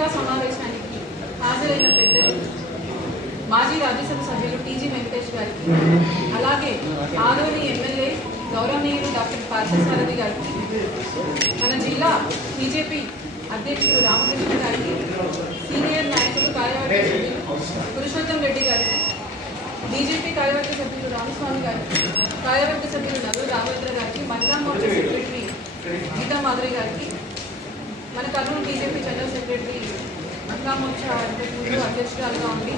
పత్రికా సమావేశానికి హాజరైన పెద్దలు మాజీ రాజ్యసభ సభ్యులు టీజీ వెంకటేష్ గారికి అలాగే ఆదోని ఎమ్మెల్యే గౌరవనీయులు డాక్టర్ పార్థసారథి గారికి మన జిల్లా బీజేపీ అధ్యక్షుడు రామకృష్ణ గారికి సీనియర్ నాయకులు కార్యవర్గ సభ్యులు పురుషోత్తం రెడ్డి గారికి బీజేపీ కార్యవర్గ సభ్యులు రామస్వామి గారికి కార్యవర్గ సభ్యులు నగరు రామచంద్ర గారికి మహిళా మోర్చా సెక్రటరీ గీతా మాధురి గారికి మన కర్నూలు బీజేపీ జనరల్ సెక్రటరీ మహిళా ముందు అధ్యక్షురాలుగా ఉండి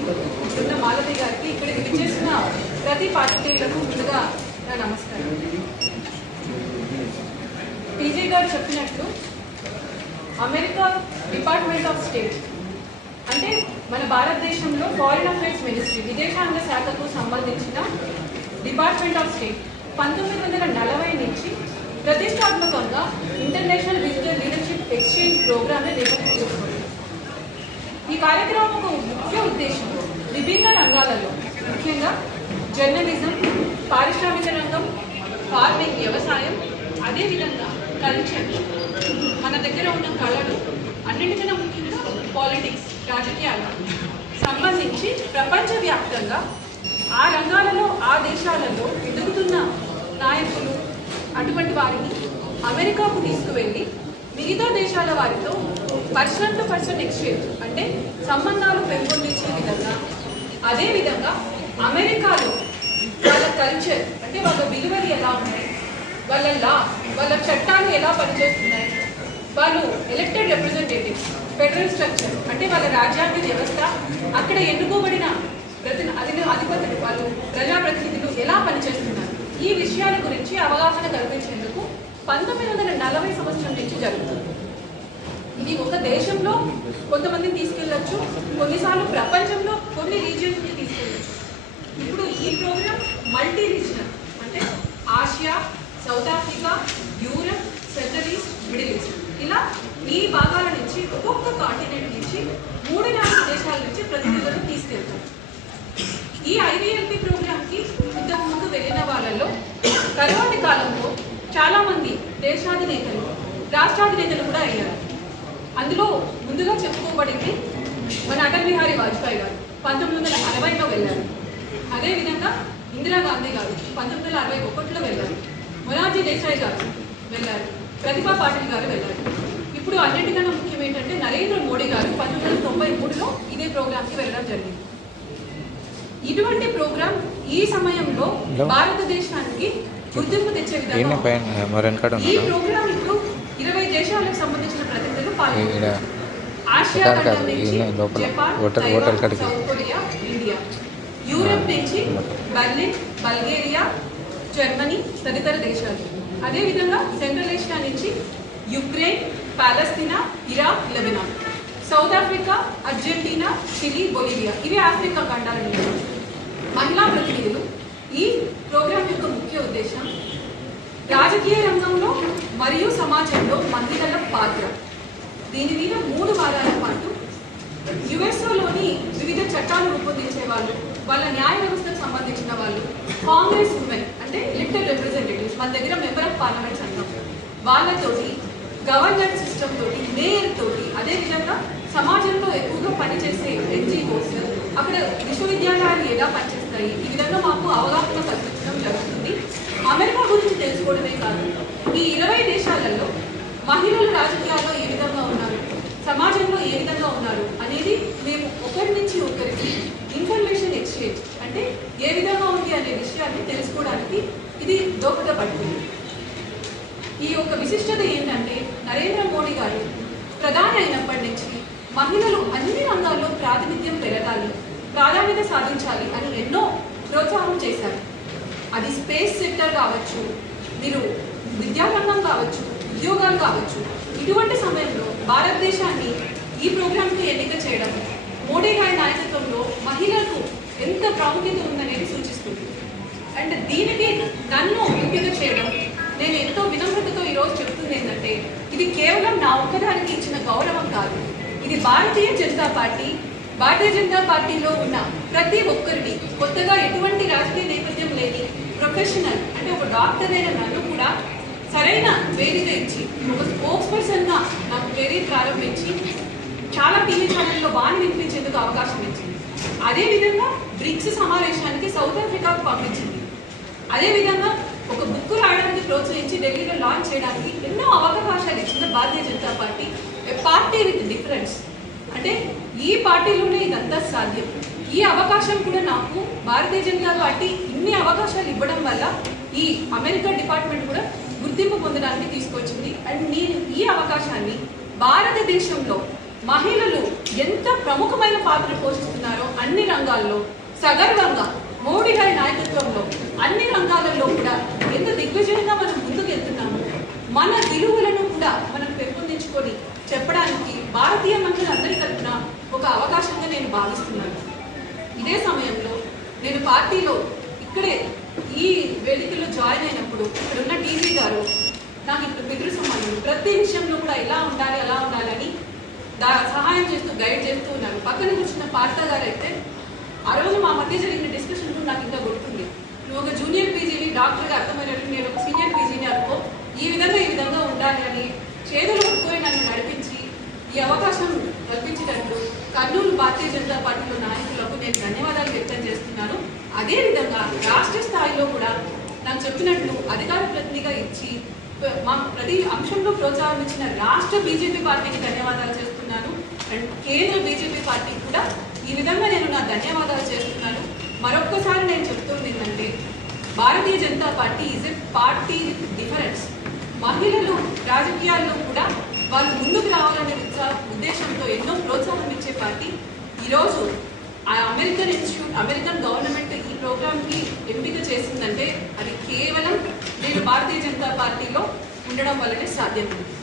ఉన్న మాలతి గారికి ఇక్కడికి విచ్చేసిన ప్రతి పార్టీలకు ముందుగా నా నమస్కారం. టీజీ గారు చెప్పినట్లు అమెరికా డిపార్ట్మెంట్ ఆఫ్ స్టేట్ అంటే మన భారతదేశంలో ఫారిన్ అఫైర్స్ మినిస్ట్రీ విదేశాంగ శాఖకు సంబంధించిన డిపార్ట్మెంట్ ఆఫ్ స్టేట్ పంతొమ్మిది వందల నలభై నుంచి ప్రతిష్టాత్మకంగా ఇంటర్నేషనల్ డిజిటల్ ఎక్స్చేంజ్ ప్రోగ్రామ్ని నిర్వహిస్తుంది ఈ కార్యక్రమం ఒక ముఖ్య ఉద్దేశం విభిన్న రంగాలలో ముఖ్యంగా జర్నలిజం పారిశ్రామిక రంగం ఫార్మింగ్ వ్యవసాయం అదేవిధంగా కల్చర్ మన దగ్గర ఉన్న కళలు అన్నింటికన్నా ముఖ్యంగా పాలిటిక్స్ రాజకీయాలు. సంబంధించి ప్రపంచవ్యాప్తంగా ఆ రంగాలలో ఆ దేశాలలో ఎదుగుతున్న నాయకులు అటువంటి వారిని అమెరికాకు తీసుకువెళ్ళి మిగతా దేశాల వారితో పర్సన్ టు పర్సన్ ఎక్స్చేంజ్ అంటే సంబంధాలు పెంపొందించే విధంగా. అదేవిధంగా అమెరికాలో వాళ్ళ కల్చర్ అంటే వాళ్ళ విలువలు ఎలా ఉన్నాయి వాళ్ళ లా వాళ్ళ చట్టాలు ఎలా పనిచేస్తున్నాయి వాళ్ళు ఎలక్టెడ్ రిప్రజెంటేటివ్స్ ఫెడరల్ స్ట్రక్చర్ అంటే వాళ్ళ రాజ్యాంగ వ్యవస్థ అక్కడ ఎన్నుకోబడిన ప్రతి అధిన అధిపతులు వాళ్ళు ప్రజాప్రతినిధులు ఎలా పనిచేస్తున్నారు ఈ విషయాల గురించి అవగాహన కల్పించేందుకు పంతొమ్మిది వందల నలభై సంవత్సరం నుంచి జరుగుతుంది. ఇది ఒక దేశంలో కొంతమందిని తీసుకెళ్ళొచ్చు కొన్నిసార్లు ప్రపంచంలో కొన్ని రీజియన్స్ని ఇప్పుడు ఈ ప్రోగ్రామ్ మల్టీ రీజనల్ అంటే Asia South Africa Europe central east middle east. ఇలా ఈ భాగాల నుంచి ఒక్కొక్క కాంటినెంట్ నుంచి మూడు నాలుగు దేశాల నుంచి ప్రతినిధులను తీసుకెళ్తారు. ఈ ఐవీఎల్పి ప్రోగ్రామ్కి ఇంతకు ముందు వెళ్ళిన వాళ్ళలో తర్వాతి కాలంలో చాలా మంది దేశాధినేతలు రాష్ట్రాధినేతలు కూడా అయ్యారు. అందులో ముందుగా చెప్పుకోబడింది మన అటల్ బిహారీ వాజ్పేయి గారు పంతొమ్మిది వందల అరవైలో వెళ్ళారు. అదేవిధంగా ఇందిరాగాంధీ గారు పంతొమ్మిది వందల అరవై ఒకటిలో వెళ్ళారు. మొరార్జీ దేశాయ్ గారు వెళ్ళారు. ప్రతిభా పాటిల్ గారు వెళ్ళారు. ఇప్పుడు అన్నిటికన్నా ముఖ్యం ఏంటంటే నరేంద్ర మోడీ గారు పంతొమ్మిది వందల తొంభై మూడులో ఇదే ప్రోగ్రామ్కి వెళ్ళడం జరిగింది. ఇటువంటి ప్రోగ్రామ్ ఈ సమయంలో భారతదేశానికి గుర్తింపు తెచ్చే విధంగా పైన? మరి వెనకాడ ఈ ప్రోగ్రామ్ ఇప్పుడు ఇరవై దేశాలకు సంబంధించిన ప్రతినిధులు పాల్గొంటారు. ఆసియా ఖండం నుంచి Japan, Taiwan. South Korea India. Europe నుంచి బర్లిన్ బల్గేరియా జర్మనీ తదితర దేశాలు. అదేవిధంగా సెంట్రల్ ఏషియా నుంచి Ukraine Palestine Iraq Lebanon. South Africa Argentina Chile Bolivia. ఇవి ఆఫ్రికా ఖండాల నుంచి. మహిళా ప్రతినిధులు ఈ ప్రోగ్రాం యొక్క ముఖ్య ఉద్దేశం రాజకీయ రంగంలో మరియు సమాజంలో మహిళల పాత్ర. దీని మీద మూడు వారాల పాటు యుఎస్ఓలోని వివిధ చట్టాలు రూపొందించే వాళ్ళు వాళ్ళ న్యాయ వ్యవస్థకు సంబంధించిన వాళ్ళు కాంగ్రెస్ ఉమెన్ అంటే ఎలక్టెడ్ రిప్రజెంటేటివ్స్ మన దగ్గర మెంబర్ ఆఫ్ పార్లమెంట్స్ అంటాం వాళ్ళతోటి గవర్నమెంట్ సిస్టమ్ తోటి మేయర్ తోటి అదేవిధంగా సమాజంలో ఎక్కువగా పనిచేసే ఎన్జిఓస్ అక్కడ విశ్వవిద్యాలయాలు ఎలా ఉంటాయి ఈ విధంగా మాకు అవగాహన కల్పించడం జరుగుతుంది. అమెరికా గురించి తెలుసుకోవడమే కాదు ఈ ఇరవై దేశాలలో మహిళలు రాజకీయాల్లో ఏ విధంగా ఉన్నారు సమాజంలో ఏ విధంగా ఉన్నారు అనేది మేము ఒకరి నుంచి ఒకరికి ఇన్ఫర్మేషన్ ఎక్స్చేంజ్ అంటే ఏ విధంగా ఉంది అనే విషయాన్ని తెలుసుకోవడానికి ఇది దోహదపడుతుంది. ఈ యొక్క విశిష్టత ఏంటంటే నరేంద్ర మోడీ గారు ప్రధాని అయినప్పటి నుంచి మహిళలు అన్ని రంగాల్లో ప్రాతినిధ్యం పెరగాలి. ప్రాధాన్యత సాధించాలి అని ఎన్నో ప్రోత్సాహం చేశారు. అది స్పేస్ సెక్టర్ కావచ్చు మీరు విద్యారంగం కావచ్చు ఉద్యోగాలు కావచ్చు ఇటువంటి సమయంలో భారతదేశాన్ని ఈ ప్రోగ్రాంకి ఎన్నిక చేయడం మోడీ గారి నాయకత్వంలో మహిళలకు ఎంత ప్రాముఖ్యత ఉందనేది సూచిస్తుంది. అండ్ దీనికి నన్ను ఎంపిక చేయడం నేను ఎంతో వినమ్రతతో ఈరోజు చెప్తుంది ఏంటంటే ఇది కేవలం నా ఒక్కదానికి ఇచ్చిన గౌరవం కాదు. ఇది భారతీయ జనతా పార్టీ భారతీయ జనతా పార్టీలో ఉన్న ప్రతి ఒక్కరిని కొత్తగా ఎటువంటి రాజకీయ నేపథ్యం లేని ప్రొఫెషనల్ అంటే ఒక డాక్టర్ అయిన నన్ను కూడా సరైన వేదిక ఇచ్చి ఒక స్పోక్స్ పర్సన్గా నాకు కెరీర్ ప్రారంభించి చాలా టీం ఎందుకు అవకాశం ఇచ్చింది. అదేవిధంగా బ్రిక్స్ సమావేశానికి సౌత్ ఆఫ్రికాకు పంపించింది. అదేవిధంగా ఒక బుక్ రాయడానికి ప్రోత్సహించి ఢిల్లీలో లాంచ్ చేయడానికి ఎన్నో అవకాశాలు ఇచ్చింది Bharatiya Janata party. A party with difference అంటే ఈ పార్టీలోనే ఇదంతా సాధ్యం. ఈ అవకాశం కూడా నాకు భారతీయ జనతా పార్టీ ఇన్ని అవకాశాలు ఇవ్వడం వల్ల ఈ అమెరికా డిపార్ట్మెంట్ కూడా గుర్తింపు పొందడానికి తీసుకొచ్చింది. అండ్ నేను ఈ అవకాశాన్ని భారతదేశంలో మహిళలు ఎంత ప్రముఖమైన పాత్ర పోషిస్తున్నారో అన్ని రంగాల్లో సగర్వంగా మోడీ గారి నాయకత్వంలో అన్ని రంగాలలో కూడా ఎంత దిగ్విజయంగా మనం ముందుకు వెళ్తున్నాము మన విలువలను కూడా మనం పెంపొందించుకొని చెప్పడానికి భారతీయ మహిళలందరి తరఫున ఒక అవకాశంగా నేను భావిస్తున్నాను. ఇదే సమయంలో నేను పార్టీలో ఇక్కడే ఈ వేదికలో జాయిన్ అయినప్పుడు ఇక్కడ ఉన్న టీజీ గారు నాకు ఇప్పుడు పితృ సమానం ప్రతి విషయంలో కూడా ఇలా ఉండాలి అలా ఉండాలని దా సహాయం చేస్తూ గైడ్ చేస్తూ ఉన్నారు పక్కన కూర్చున్న పార్త గారు అయితే ఆ రోజు మా మధ్య జరిగిన డిస్కషన్ నాకు ఇంకా గుర్తుంది. నువ్వు ఒక జూనియర్ పీజీని డాక్టర్గా అర్థమయ్యేటట్టు నేను ఒక సీనియర్ పీజీని అనుకో ఈ విధంగా ఈ విధంగా ఉండాలి అని చేతులు పట్టుకొని నన్ను నడిపించి ఈ అవకాశం కల్పించినట్టు కర్నూలు భారతీయ జనతా పార్టీలో నాయకులకు నేను ధన్యవాదాలు వ్యక్తం చేస్తున్నాను. అదేవిధంగా రాష్ట్ర స్థాయిలో కూడా నాకు చెప్పినట్లు అధికార ప్రతినిధిగా ఇచ్చి మా ప్రతి అంశంలో ప్రోత్సాహం ఇచ్చిన రాష్ట్ర బీజేపీ పార్టీకి ధన్యవాదాలు చేస్తున్నాను. అండ్ కేంద్ర బీజేపీ పార్టీకి కూడా ఈ విధంగా నేను నా ధన్యవాదాలు చేస్తున్నాను. మరొక్కసారి నేను చెప్తుంది ఏంటంటే Bharatiya Janata party is a party with difference మహిళలు రాజకీయాల్లో కూడా వాళ్ళు ముందుకు రావాలనే ఉద్దేశంతో ఎన్నో ప్రోత్సాహం ఇచ్చే పార్టీ. ఈరోజు ఆ అమెరికన్ ఇన్స్టిట్యూట్ అమెరికన్ గవర్నమెంట్ ఈ ప్రోగ్రామ్కి ఎంపిక చేసిందంటే అది కేవలం నేను భారతీయ జనతా పార్టీలో ఉండడం వల్లనే సాధ్యమైంది.